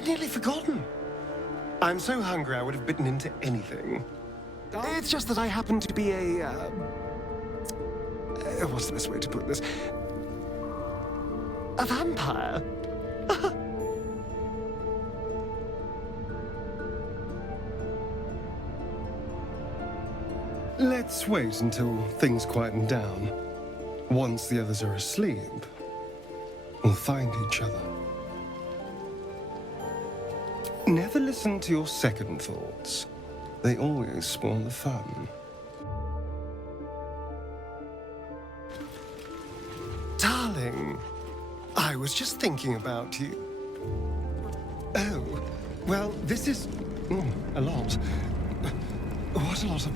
I'd nearly forgotten. I'm so hungry I would have bitten into anything. It's just that I happen to be what's the best way to put this? A vampire. Let's wait until things quieten down. Once the others are asleep, we'll find each other. Never listen to your second thoughts. They always spoil the fun. Darling, I was just thinking about you. Oh, well, this is a lot. What a lot of...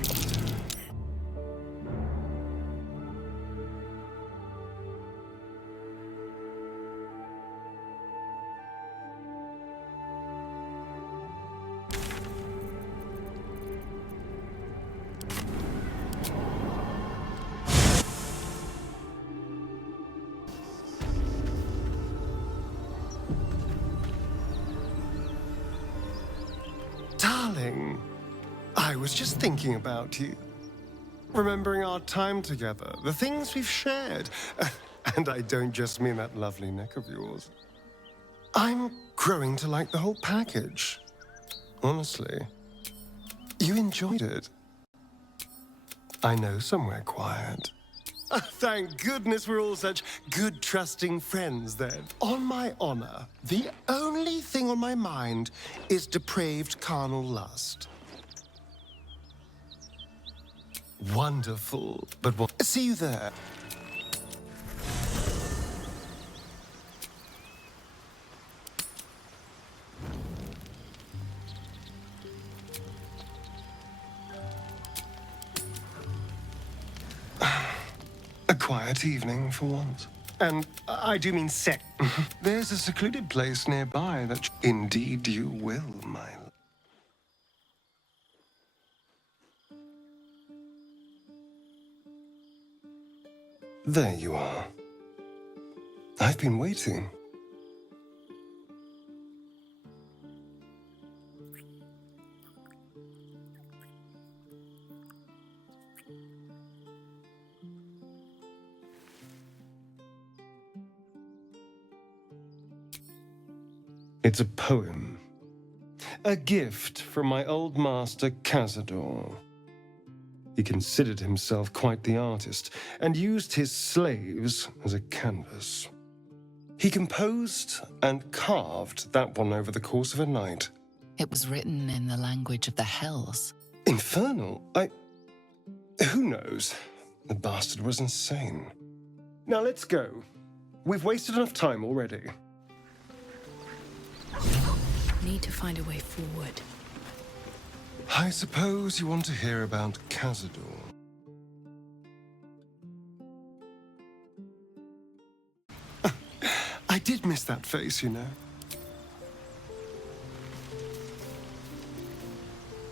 Darling, I was just thinking about you. Remembering our time together, the things we've shared. And I don't just mean that lovely neck of yours. I'm growing to like the whole package. Honestly. You enjoyed it. I know somewhere quiet. Thank goodness we're all such good, trusting friends, then. On my honor, the only thing on my mind is depraved carnal lust. Wonderful, but what? See you there. A quiet evening for once. And I do mean set. There's a secluded place nearby that... Indeed you will, my love. There you are. I've been waiting. It's a poem. A gift from my old master, Cazador. He considered himself quite the artist, and used his slaves as a canvas. He composed and carved that one over the course of a night. It was written in the language of the Hells. Infernal? Who knows? The bastard was insane. Now let's go. We've wasted enough time already. Need to find a way forward. I suppose you want to hear about Cazador. I did miss that face, you know.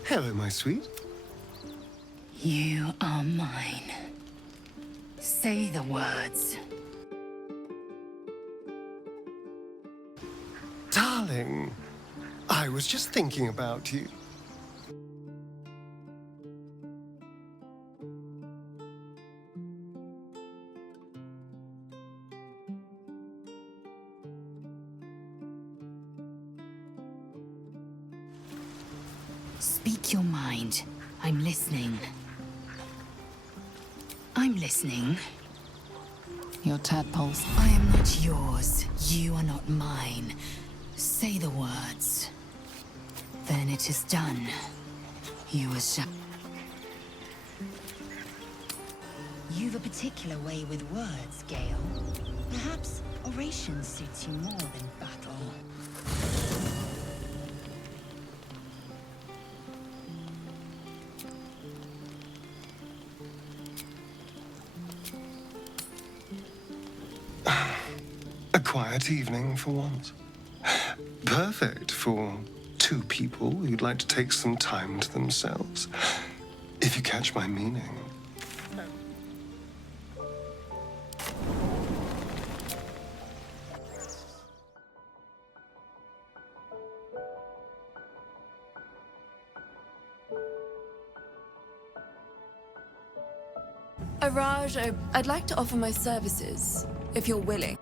Hello, my sweet. You are mine. Say the words. Darling, I was just thinking about you. Speak your mind. I'm listening. I'm listening. Your tadpoles. I am not yours. You are not mine. Say the words. Then it is done. You are You've a particular way with words, Gale. Perhaps oration suits you more than battle. A quiet evening for once. Perfect for two people who'd like to take some time to themselves. If you catch my meaning. Araj, I'd like to offer my services, if you're willing.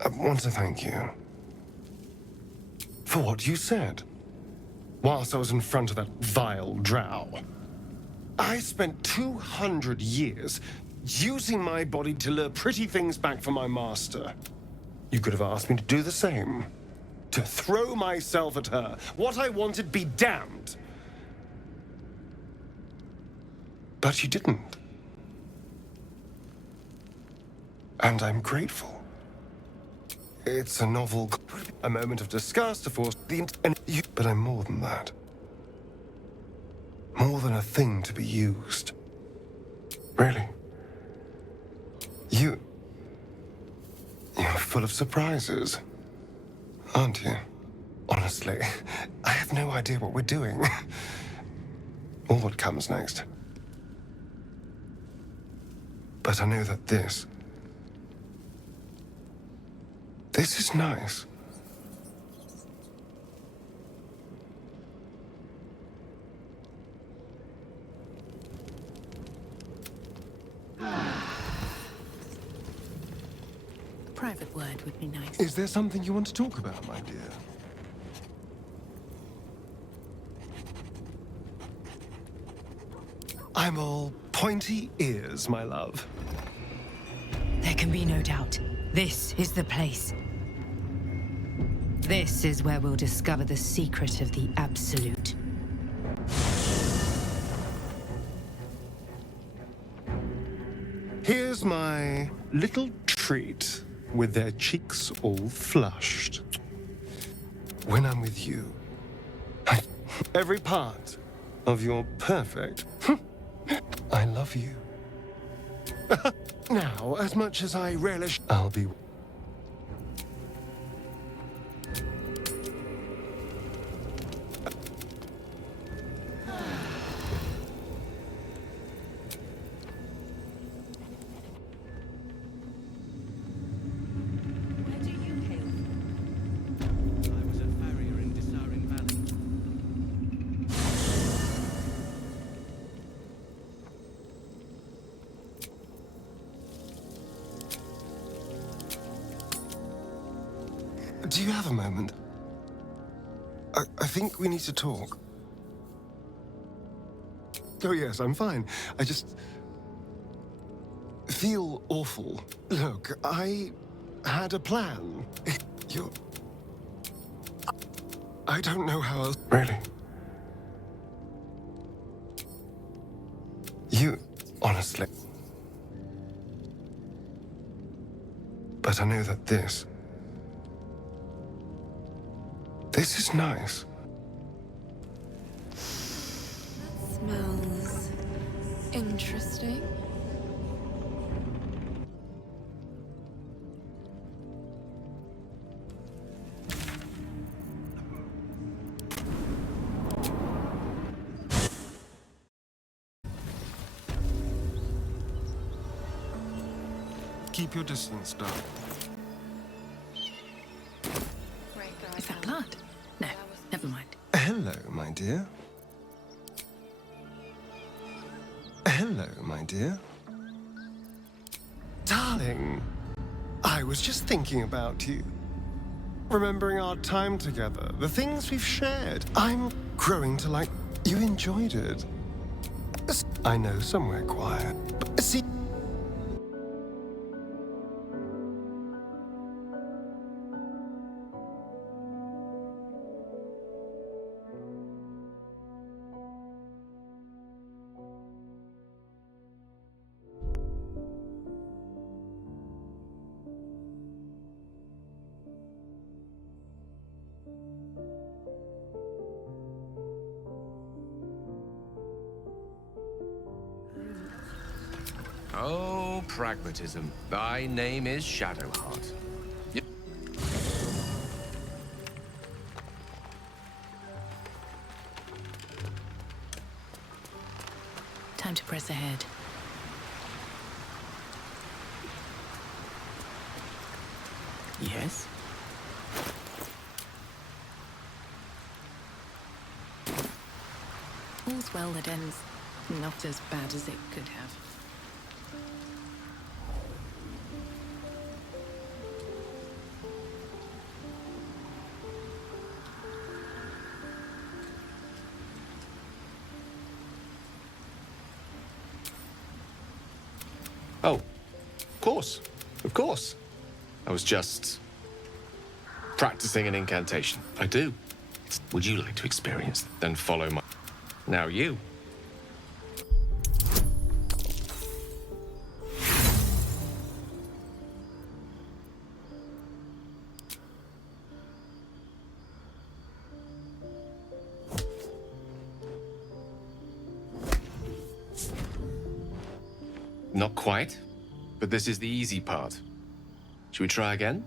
I want to thank you for what you said whilst I was in front of that vile drow. I spent 200 years using my body to lure pretty things back for my master. You could have asked me to do the same. To throw myself at her. What I wanted be damned. But you didn't. And I'm grateful. It's a novel, a moment of disgust to force the and you, but I'm more than that. More than a thing to be used. Really. You're full of surprises, aren't you? Honestly, I have no idea what we're doing. Or what comes next. But I know that this is nice. A private word would be nice. Is there something you want to talk about, my dear? I'm all pointy ears, my love. There can be no doubt. This is the place. This is where we'll discover the secret of the Absolute. Here's my little treat with their cheeks all flushed. When I'm with you, every part of your perfect, I love you. Now, as much as I relish, I'll be... Do you have a moment? I think we need to talk. Oh yes, I'm fine. I just feel awful. Look, I had a plan. I don't know how else... Really? Honestly... But I know that this is nice. Smells interesting. Keep your distance, darling. Is that blood? No, never mind. Hello, my dear. Hello, my dear. Darling, I was just thinking about you. Remembering our time together, the things we've shared. I'm growing to like... You enjoyed it. I know, somewhere quiet. But see... Oh, pragmatism. Thy name is Shadowheart. Time to press ahead. Yes? All's well that ends not as bad as it could have. Oh, of course. Of course. I was just practicing an incantation. I do. Would you like to experience? Then follow my... Now you. Not quite, but this is the easy part. Should we try again?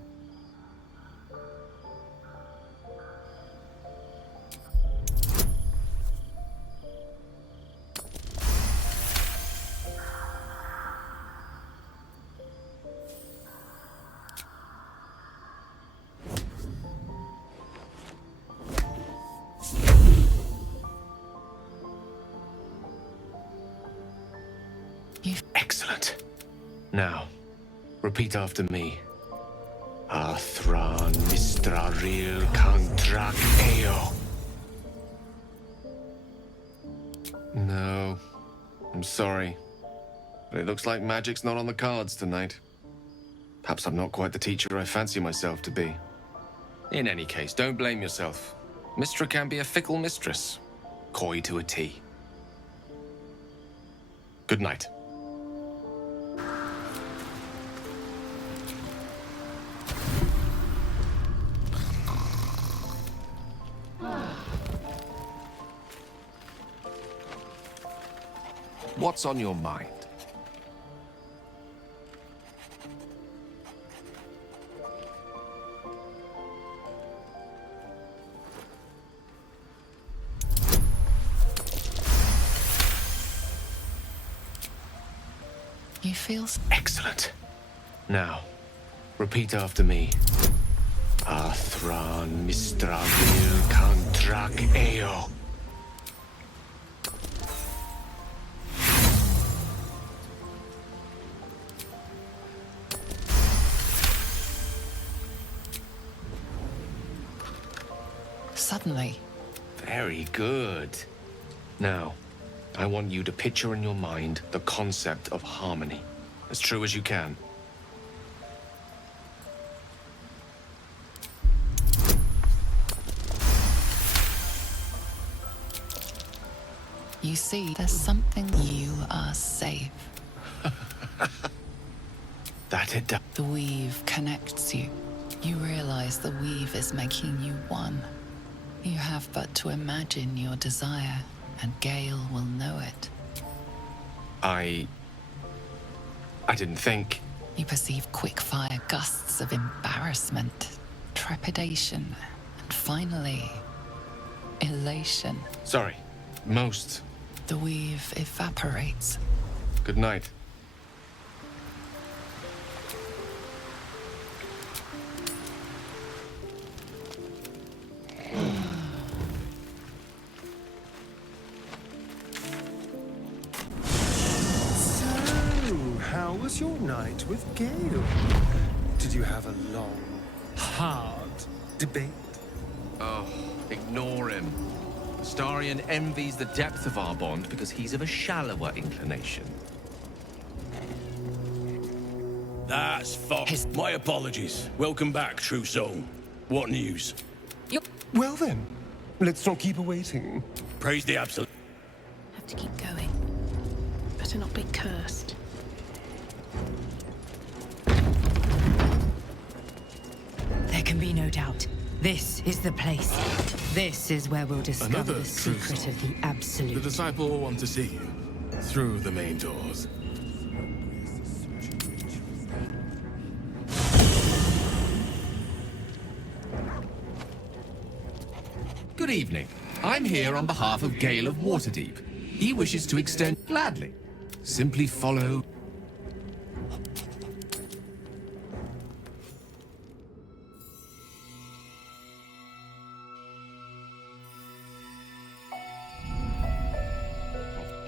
Excellent. Now, repeat after me. Athran Mistraril Kantrak Eo. No, I'm sorry. But it looks like magic's not on the cards tonight. Perhaps I'm not quite the teacher I fancy myself to be. In any case, don't blame yourself. Mistra can be a fickle mistress. Coy to a T. Good night. What's on your mind? You feel... Excellent. Now, repeat after me. Athran Mistravil Kantrak Eo. Suddenly. Very good. Now, I want you to picture in your mind the concept of harmony, as true as you can. You see, there's something. You are safe. That it does. The weave connects you. You realize the weave is making you one. You have but to imagine your desire, and Gale will know it. I didn't think. You perceive quick-fire gusts of embarrassment, trepidation, and finally, elation. Sorry. Most. The weave evaporates. Good night. How was your night with Gale? Did you have a long, hard debate? Oh, ignore him. Astarion envies the depth of our bond because he's of a shallower inclination. That's fucked. My apologies. Welcome back, true soul. What news? Well then, let's not keep her waiting. Praise the absolute. Have to keep going. Better not be cursed. There can be no doubt. This is the place. This is where we'll discover Another the secret true of the absolute. The disciple will want to see you through the main doors. Good evening. I'm here on behalf of Gale of Waterdeep. He wishes to extend gladly. Simply follow.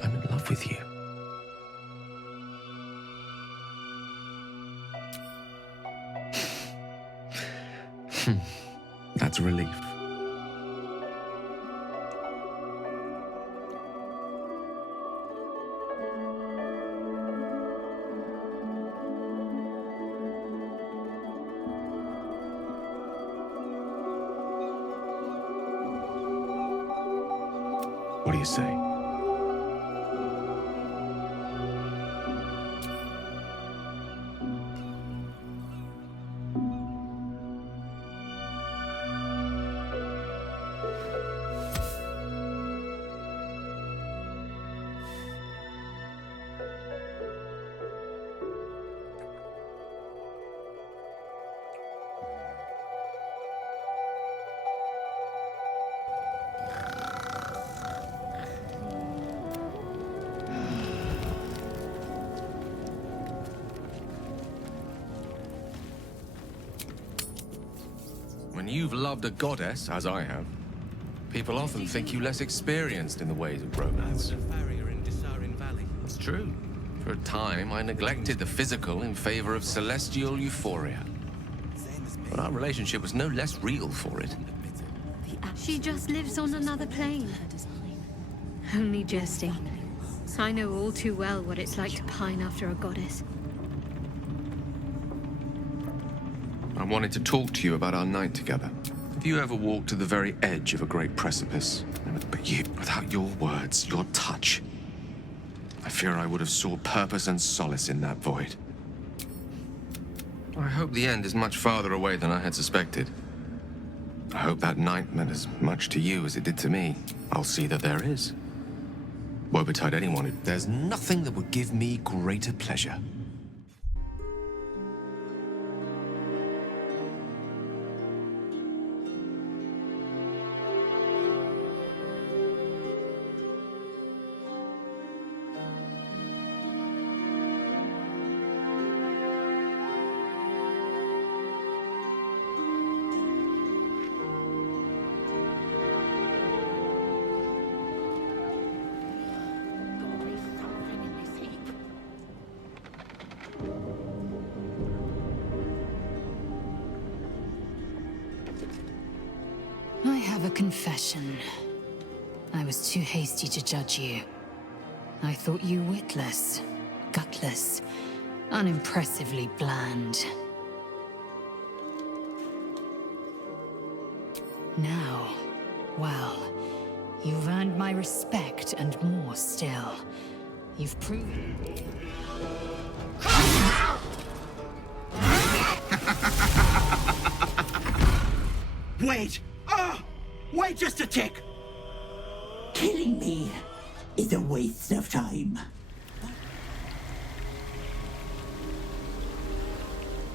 I'm in love with you. That's a relief. What do you say? When you've loved a goddess, as I have, people often think you less experienced in the ways of romance. It's true. For a time, I neglected the physical in favor of celestial euphoria. But our relationship was no less real for it. She just lives on another plane. Only jesting. I know all too well what it's like to pine after a goddess. I wanted to talk to you about our night together. Have you ever walked to the very edge of a great precipice? But you, without your words, your touch, I fear I would have sought purpose and solace in that void. I hope the end is much farther away than I had suspected. I hope that night meant as much to you as it did to me. I'll see that there is. Woe betide anyone who... There's nothing that would give me greater pleasure. I have a confession. I was too hasty to judge you. I thought you witless, gutless, unimpressively bland. Now, well, you've earned my respect and more still. You've proven... Wait! Wait just a tick! Killing me is a waste of time.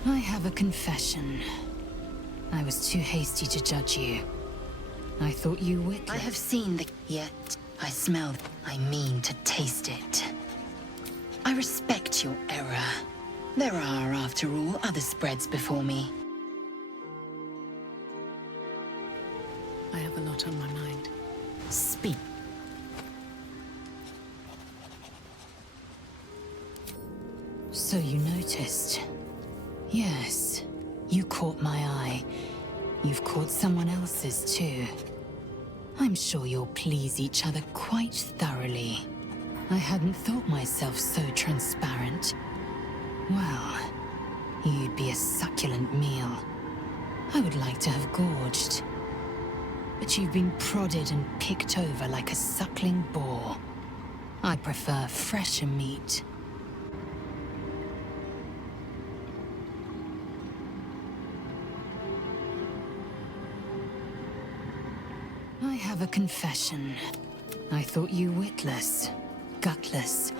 I have a confession. I was too hasty to judge you. I thought you witless. I have seen the... Yet, I smell... I mean to taste it. I respect your error. There are, after all, other spreads before me. I have a lot on my mind. Speak. So you noticed? Yes, you caught my eye. You've caught someone else's too. I'm sure you'll please each other quite thoroughly. I hadn't thought myself so transparent. Well, you'd be a succulent meal. I would like to have gorged. But you've been prodded and picked over like a suckling boar. I prefer fresher meat. I have a confession. I thought you witless, gutless,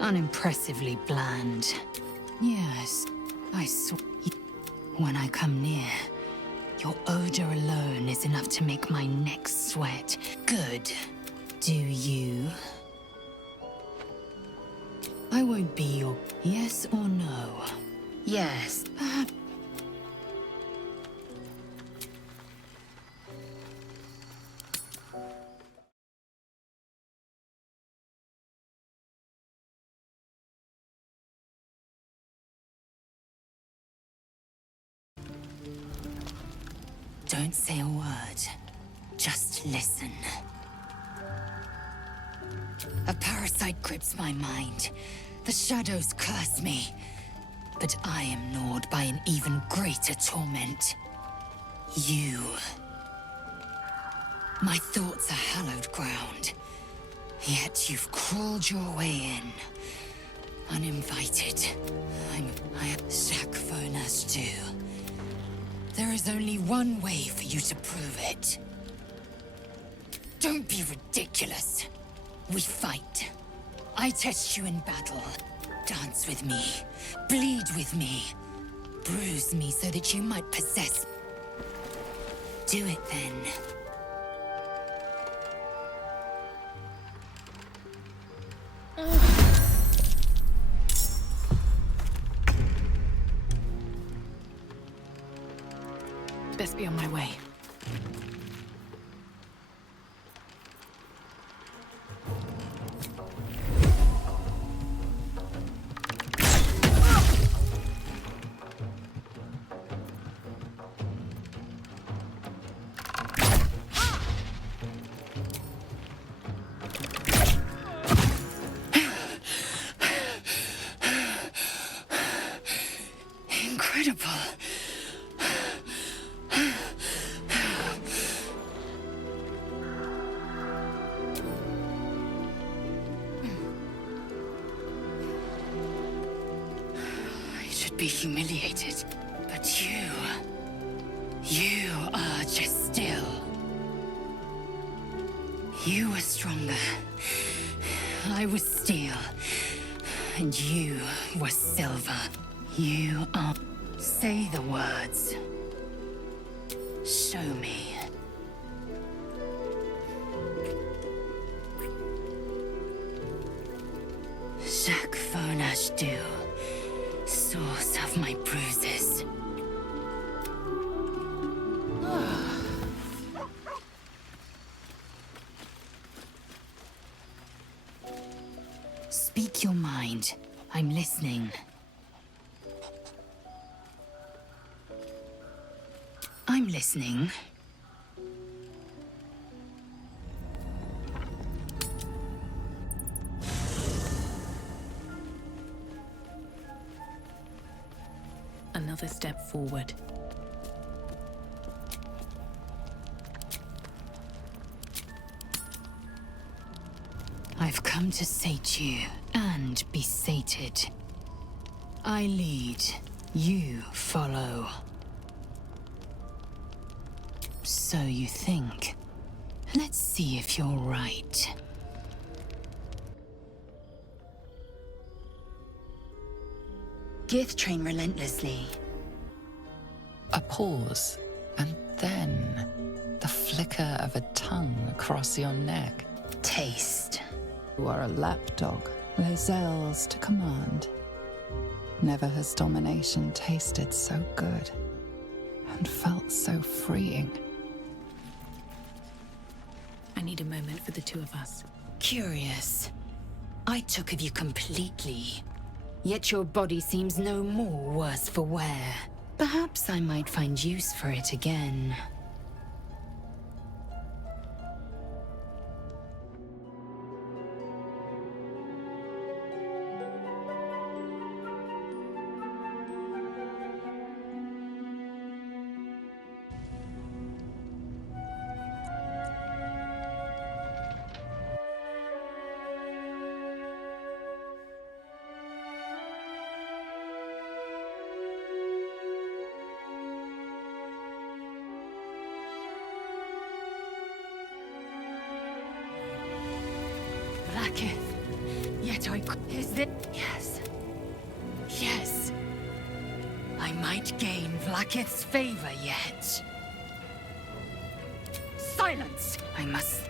unimpressively bland. Yes, I saw you. When I come near, your odor alone is enough to make my neck sweat. Good. Do you won't be your yes or no. Yes, perhaps. Don't say a word. Just listen. A parasite grips my mind. The shadows curse me. But I am gnawed by an even greater torment. You. My thoughts are hallowed ground. Yet you've crawled your way in. Uninvited. I am Shadowheart too. There is only one way for you to prove it. Don't be ridiculous. We fight. I test you in battle. Dance with me. Bleed with me. Bruise me so that you might possess. Do it then. Best be on my way. Incredible. Be humiliated, but you are just still. You were stronger. I was steel, and you were silver. You are. Say the words. Show me. Shadowheart, source of my bruises. Speak your mind. I'm listening. I'm listening. Another step forward. I've come to sate you and be sated. I lead, you follow. So you think. Let's see if you're right. Gith train relentlessly. A pause, and then the flicker of a tongue across your neck. Taste. You are a lapdog, Lae'zel's to command. Never has domination tasted so good and felt so freeing. I need a moment for the two of us. Curious. I took of you completely. Yet your body seems no more worse for wear. Perhaps I might find use for it again. Yet I could. Is it? Yes. Yes. I might gain Vlaakith's favor yet. Silence! I must.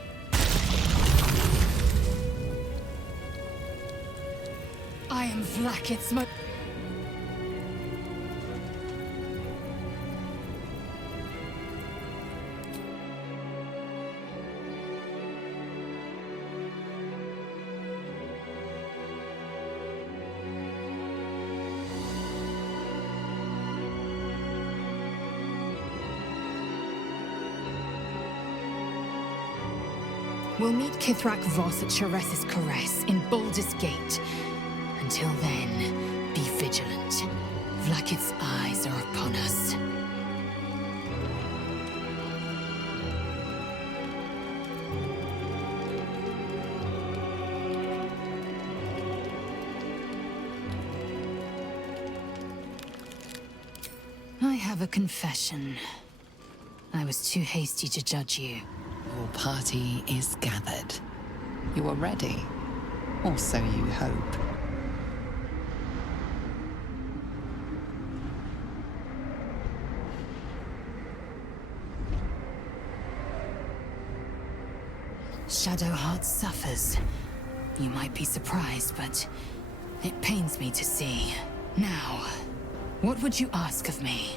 I am Vlaakith's mo- We'll meet Kithrak Voss at Shareth's Caress in Baldur's Gate. Until then, be vigilant. Vlaakith's eyes are upon us. I have a confession. I was too hasty to judge you. Your party is gathered. You are ready, or so you hope. Shadowheart suffers. You might be surprised, but it pains me to see. Now, what would you ask of me?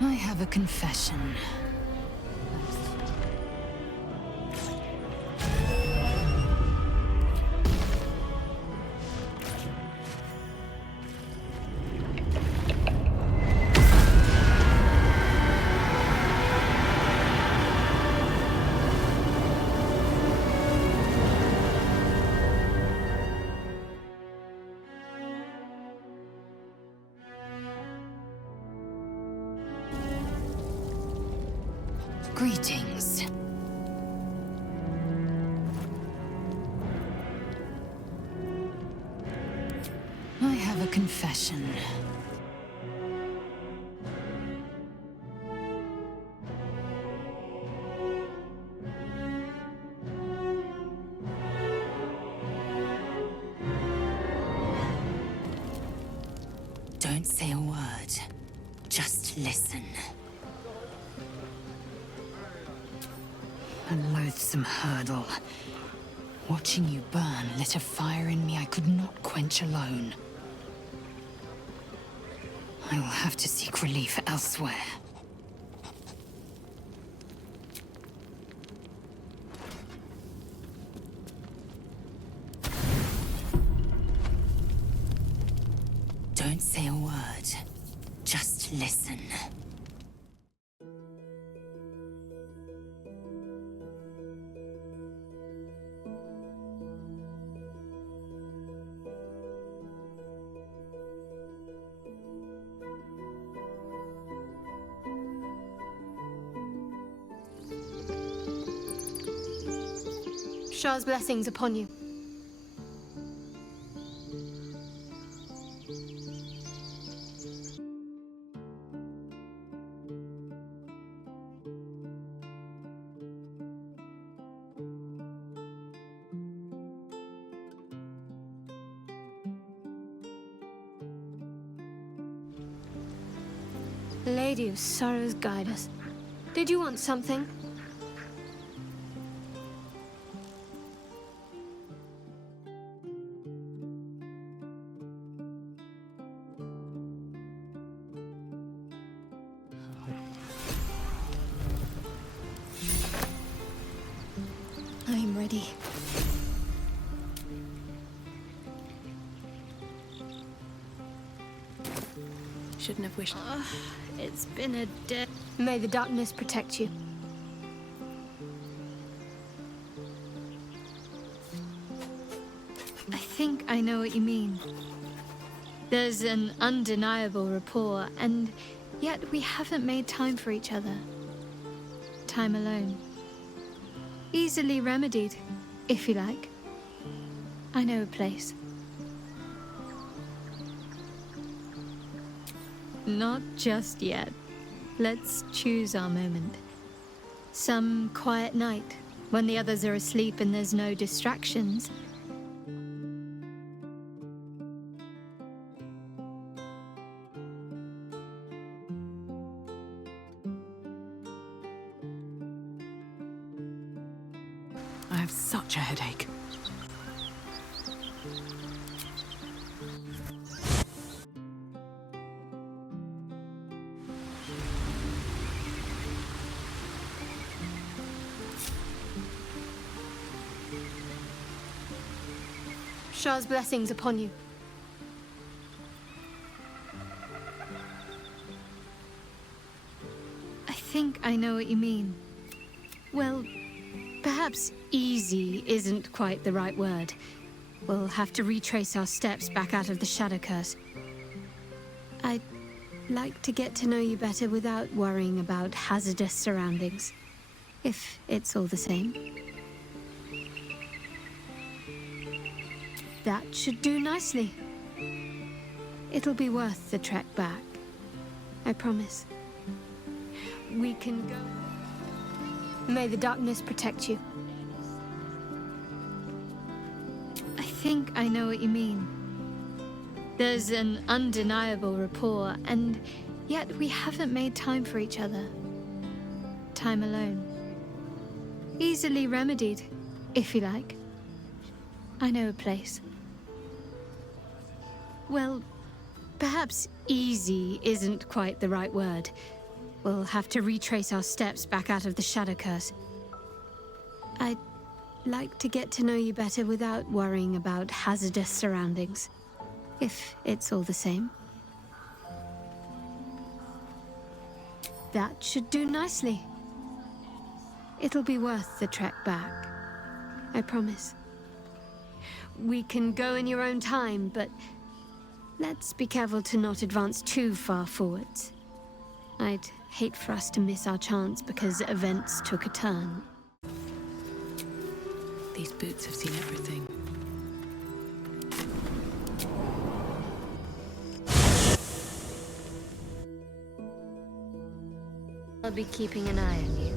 I have a confession. Greetings. I have a confession. Don't say a word. Just listen. A loathsome hurdle. Watching you burn lit a fire in me I could not quench alone. I will have to seek relief elsewhere. Don't say a word. Just listen. Shah's blessings upon you. Lady of Sorrows, guide us. Did you want something? I'm ready. Shouldn't have wished. It's been a day. May the darkness protect you. I think I know what you mean. There's an undeniable rapport, and yet we haven't made time for each other. Time alone. Easily remedied, if you like. I know a place. Not just yet. Let's choose our moment. Some quiet night, when the others are asleep and there's no distractions. have such a headache. Shah's blessings upon you. I think I know what you mean. Well, perhaps easy isn't quite the right word. We'll have to retrace our steps back out of the Shadow Curse. I'd like to get to know you better without worrying about hazardous surroundings, if it's all the same. That should do nicely. It'll be worth the trek back. I promise. We can go. May the darkness protect you. I think I know what you mean. There's an undeniable rapport, and yet we haven't made time for each other. Time alone. Easily remedied, if you like. I know a place. Well, perhaps easy isn't quite the right word. We'll have to retrace our steps back out of the Shadow Curse. I'd like to get to know you better without worrying about hazardous surroundings, if it's all the same. That should do nicely. It'll be worth the trek back. I promise. We can go in your own time, but let's be careful to not advance too far forwards. I'd hate for us to miss our chance because events took a turn. These boots have seen everything. I'll be keeping an eye on you.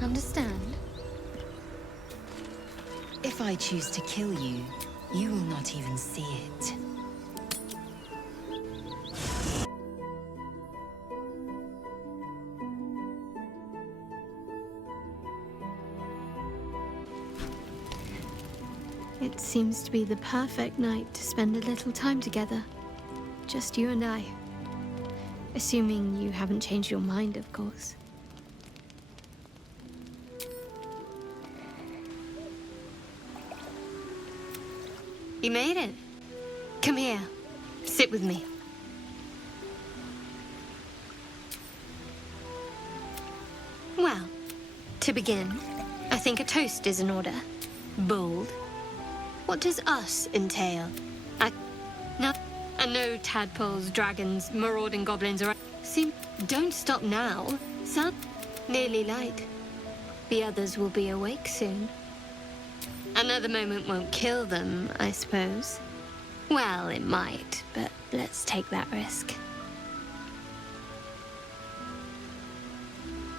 Understand? If I choose to kill you, you will not even see it. It seems to be the perfect night to spend a little time together. Just you and I. Assuming you haven't changed your mind, of course. You made it. Come here. Sit with me. Well, to begin, I think a toast is in order. Bold. What does us entail? I know tadpoles, dragons, marauding goblins are... Don't stop now. Sun nearly light. The others will be awake soon. Another moment won't kill them, I suppose. Well, it might, but let's take that risk.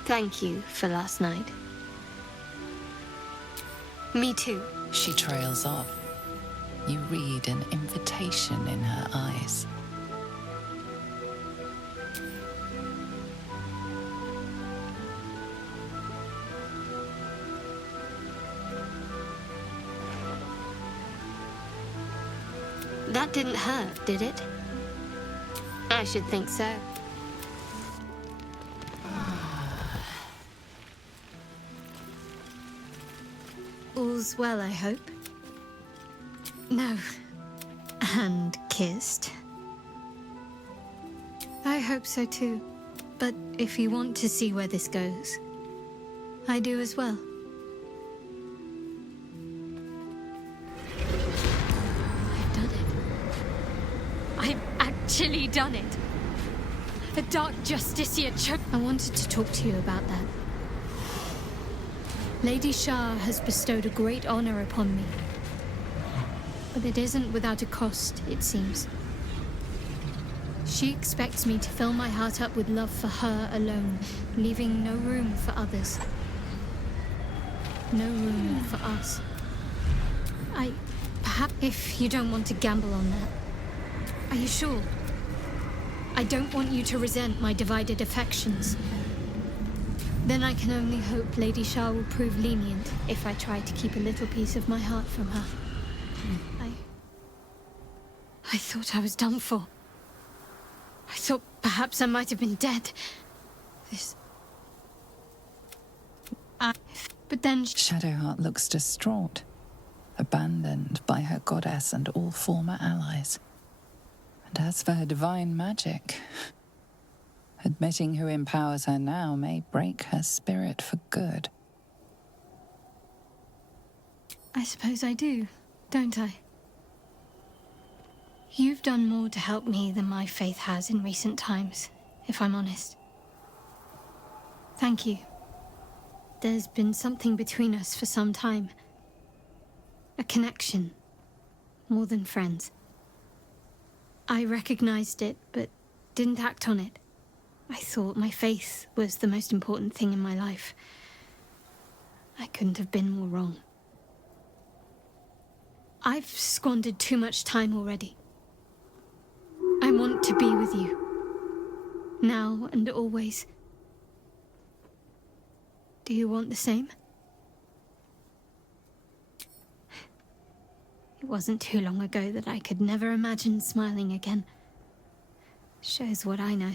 Thank you for last night. Me too. She trails off. You read an invitation in her eyes. That didn't hurt, did it? I should think so. All's well, I hope. No. And kissed. I hope so too. But if you want to see where this goes, I do as well. I've done it. I've actually done it. The Dark Justiciar choked. I wanted to talk to you about that. Lady Shah has bestowed a great honor upon me. But it isn't without a cost, it seems. She expects me to fill my heart up with love for her alone, leaving no room for others. No room for us. Perhaps if you don't want to gamble on that. Are you sure? I don't want you to resent my divided affections. Then I can only hope Lady Shah will prove lenient if I try to keep a little piece of my heart from her. I thought I was done for. I thought perhaps I might have been dead. But then... Shadowheart looks distraught, abandoned by her goddess and all former allies. And as for her divine magic, admitting who empowers her now may break her spirit for good. I suppose I do, don't I? You've done more to help me than my faith has in recent times, if I'm honest. Thank you. There's been something between us for some time. A connection, more than friends. I recognized it, but didn't act on it. I thought my faith was the most important thing in my life. I couldn't have been more wrong. I've squandered too much time already. I want to be with you, now and always. Do you want the same? It wasn't too long ago that I could never imagine smiling again. Shows what I know.